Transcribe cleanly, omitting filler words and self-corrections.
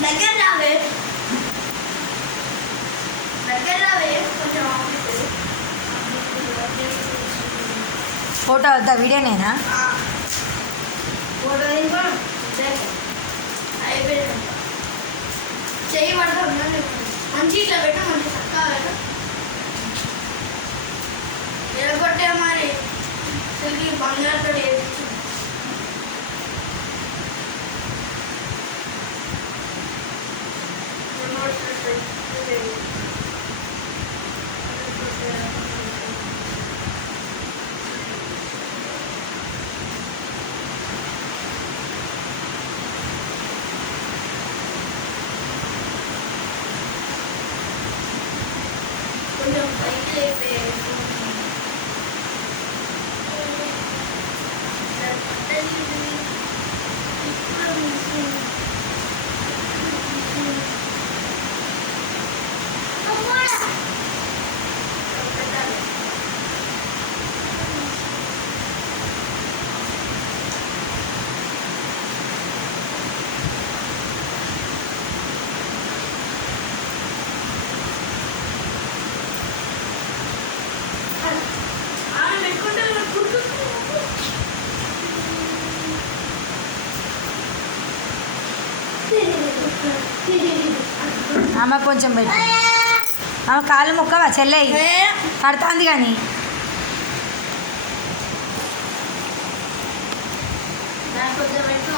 దగ్గర రావే కొంచెం ఫోటో వద్దా వీడియోనేనా ఫోటో అయిపోయింది చెయ్యి పడతాం మంచి ఇట్లా పెట్టు మంచి చక్కగా పెట్టు ఎరగొట్టే మరి సిల్కి బంగారుతో వేయించు కొంచెం పైకి లేపే ఆమె కొంచెం పెట్టు ఆమె కాళ్ళు ముక్కవా చెల్లెయి పడుతుంది కానీ కొంచెం పెట్టు